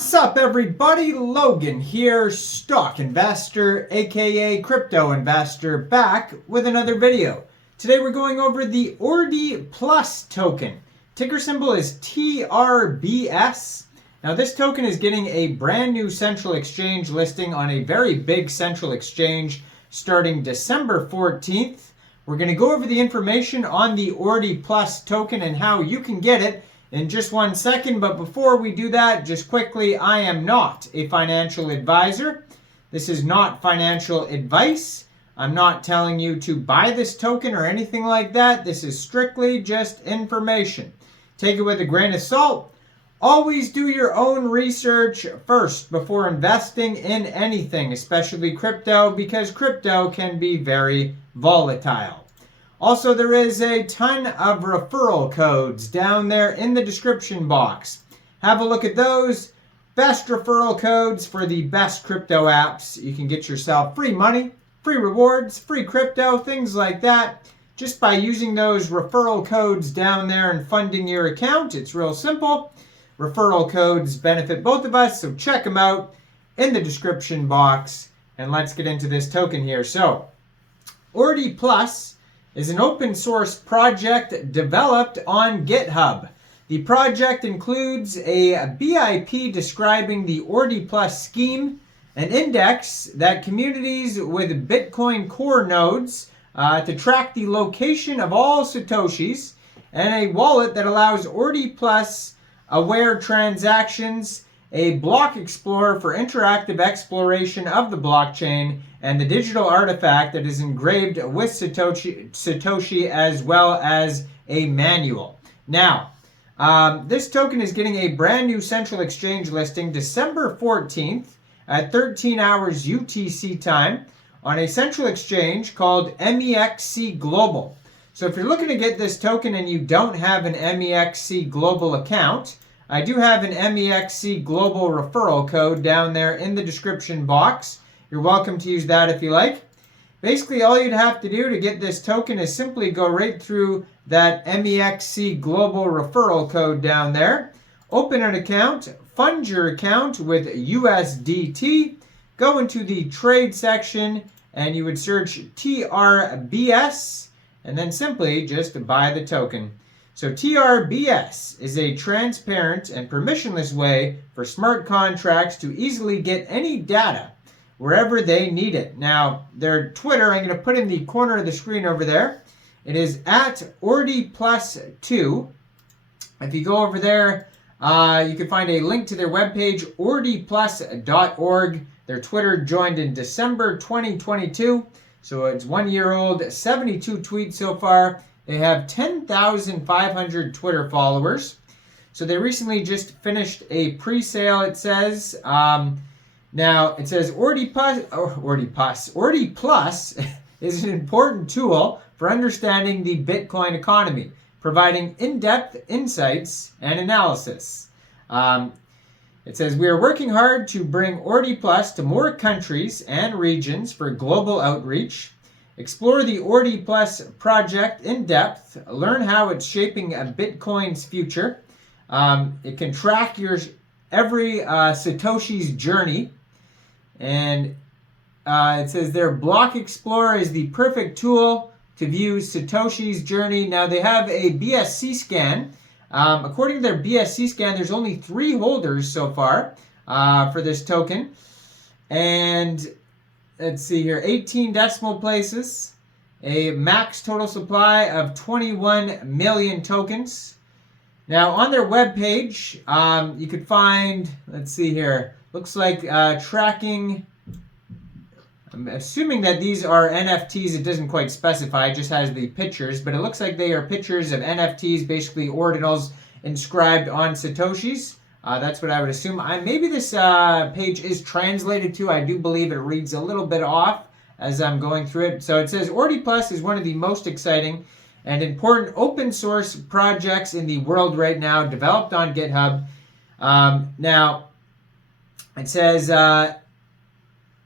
Sup everybody, Logan here, stock investor aka crypto investor, back with another video. Today we're going over the Ordiplus token. Ticker symbol is TRBS. Now this token is getting a brand new central exchange listing on a very big central exchange starting December 14th. We're going to go over the information on the Ordiplus token and how you can get it in just 1 second, but before we do that, just quickly, I am not a financial advisor. This is not financial advice. I'm not telling you to buy this token or anything like that. This is strictly just information. Take it with a grain of salt. Always do your own research first before investing in anything, especially crypto, because crypto can be very volatile. Also, there is a ton of referral codes down there in the description box. Have a look at those. Best referral codes for the best crypto apps. You can get yourself free money, free rewards, free crypto, things like that, just by using those referral codes down there and funding your account. It's real simple. Referral codes benefit both of us, so check them out in the description box. And let's get into this token here. So, Ordiplus is an open source project developed on GitHub. The project includes a BIP describing the Ordiplus scheme, an index that communities with Bitcoin core nodes to track the location of all Satoshis, and a wallet that allows Ordiplus aware transactions, a block explorer for interactive exploration of the blockchain, and the digital artifact that is engraved with Satoshi as well as a manual. Now, this token is getting a brand new central exchange listing December 14th at 13 hours UTC time on a central exchange called Mexc Global. So if you're looking to get this token and you don't have an Mexc Global account, I do have an Mexc Global referral code down there in the description box. You're welcome to use that if you like. Basically, all you'd have to do to get this token is simply go right through that Mexc Global referral code down there. Open an account, fund your account with USDT, go into the trade section, and you would search TRBS, and then simply just buy the token. So TRBS is a transparent and permissionless way for smart contracts to easily get any data wherever they need it. Now, their Twitter, I'm going to put in the corner of the screen over there. It is at ORDI2.0. If you go over there, you can find a link to their webpage, ORDIPlus.org. Their Twitter joined in December 2022, so it's 1 year old, 72 tweets so far. They have 10,500 Twitter followers. So they recently just finished a pre-sale, it says. Now, it says Ordiplus is an important tool for understanding the Bitcoin economy, providing in-depth insights and analysis. It says, we are working hard to bring Ordiplus to more countries and regions for global outreach. Explore the Ordiplus project in depth. Learn how it's shaping Bitcoin's future. It can track your every Satoshi's journey. And it says their block explorer is the perfect tool to view Satoshi's journey. Now they have a BSC scan. According to their BSC scan, there's only 3 holders so far for this token. And let's see here, 18 decimal places, a max total supply of 21 million tokens. Now on their webpage, you could find, let's see here, looks like tracking, I'm assuming that these are NFTs. It doesn't quite specify, it just has the pictures, but it looks like they are pictures of NFTs, basically ordinals inscribed on Satoshis. That's what I would assume. Maybe this page is translated too. I do believe it reads a little bit off as I'm going through it. So it says Ordiplus is one of the most exciting and important open source projects in the world right now, developed on GitHub. Now, it says,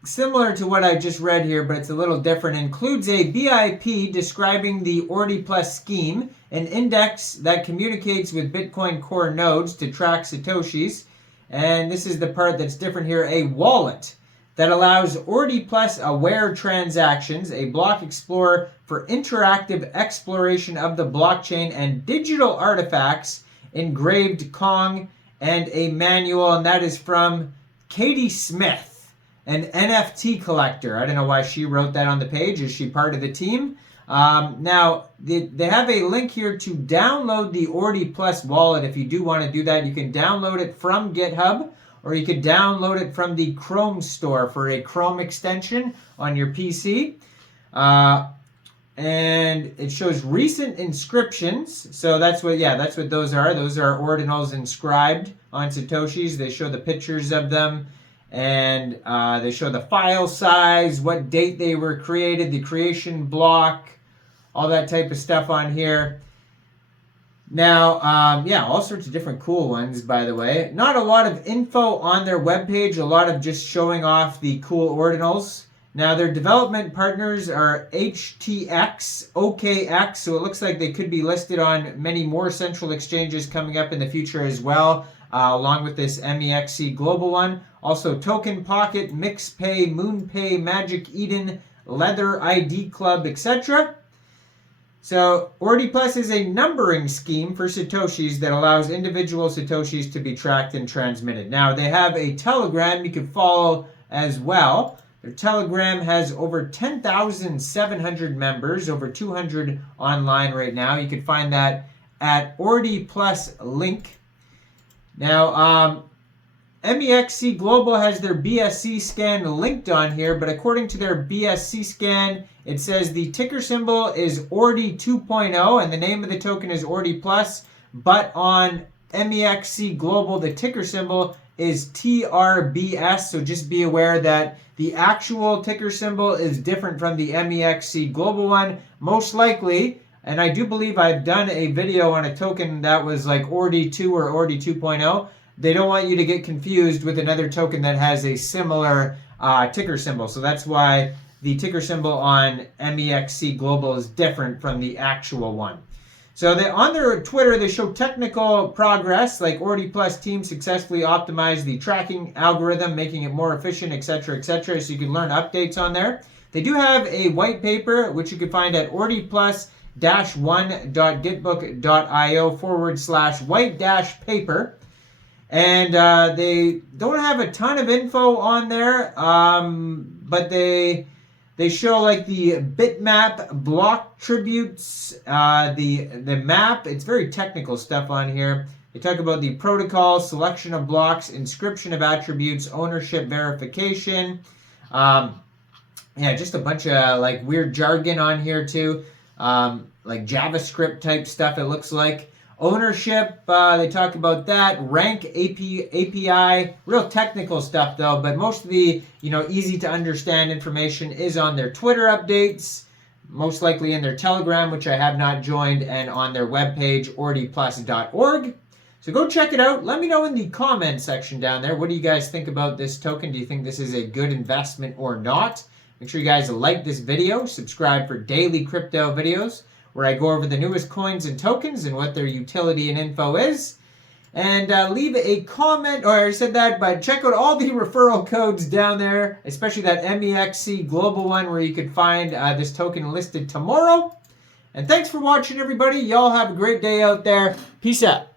similar to what I just read here, but it's a little different, includes a BIP describing the Ordiplus scheme, an index that communicates with Bitcoin core nodes to track Satoshis, And this is the part that's different here, a wallet that allows Ordiplus aware transactions, a block explorer for interactive exploration of the blockchain and digital artifacts, engraved Kong, and a manual, and that is from Katie Smith, an NFT collector. I don't know why she wrote that on the page. Is she part of the team? Now, they have a link here to download the Ordiplus wallet. If you do want to do that, you can download it from GitHub, or you could download it from the Chrome store for a Chrome extension on your PC. And it shows recent inscriptions. So that's what those are. Those are ordinals inscribed on Satoshis. They show the pictures of them, and they show the file size, what date they were created, the creation block, all that type of stuff on here. Now, all sorts of different cool ones, by the way. Not a lot of info on their webpage, a lot of just showing off the cool ordinals. Now, their development partners are HTX, OKX, so it looks like they could be listed on many more central exchanges coming up in the future as well, along with this Mexc global one. Also, Token Pocket, MixPay, MoonPay, Magic Eden, Leather ID Club, etc. So, Ordiplus is a numbering scheme for Satoshis that allows individual Satoshis to be tracked and transmitted. Now, they have a Telegram you can follow as well. Their Telegram has over 10,700 members, over 200 online right now. You can find that at Ordiplus link. Now, Mexc Global has their BSC scan linked on here, but according to their BSC scan, it says the ticker symbol is ORDI2.0 and the name of the token is Ordiplus, but on Mexc Global, the ticker symbol is Trbs, so just be aware that the actual ticker symbol is different from the Mexc Global one, most likely. And I do believe I've done a video on a token that was like ORDI2 or ORDI2.0. They don't want you to get confused with another token that has a similar ticker symbol. So that's why the ticker symbol on Mexc Global is different from the actual one. So on their Twitter, they show technical progress, like Ordiplus team successfully optimized the tracking algorithm, making it more efficient, etc., etc. So you can learn updates on there. They do have a white paper, which you can find at ordiplus-1.gitbook.io/white-paper. And they don't have a ton of info on there, but they show like the bitmap, block tributes, the map. It's very technical stuff on here. They talk about the protocol, selection of blocks, inscription of attributes, ownership verification. Just a bunch of like weird jargon on here too, like JavaScript type stuff it looks like. Ownership, they talk about that. Rank API, real technical stuff though, but most of the easy to understand information is on their Twitter updates, most likely in their Telegram, which I have not joined, and on their webpage, ordiplus.org. So go check it out. Let me know in the comment section down there, what do you guys think about this token? Do you think this is a good investment or not? Make sure you guys like this video, subscribe for daily crypto videos, where I go over the newest coins and tokens and what their utility and info is. And leave a comment, or I said that, but check out all the referral codes down there, especially that Mexc Global one where you could find this token listed tomorrow. And thanks for watching, everybody. Y'all have a great day out there. Peace out.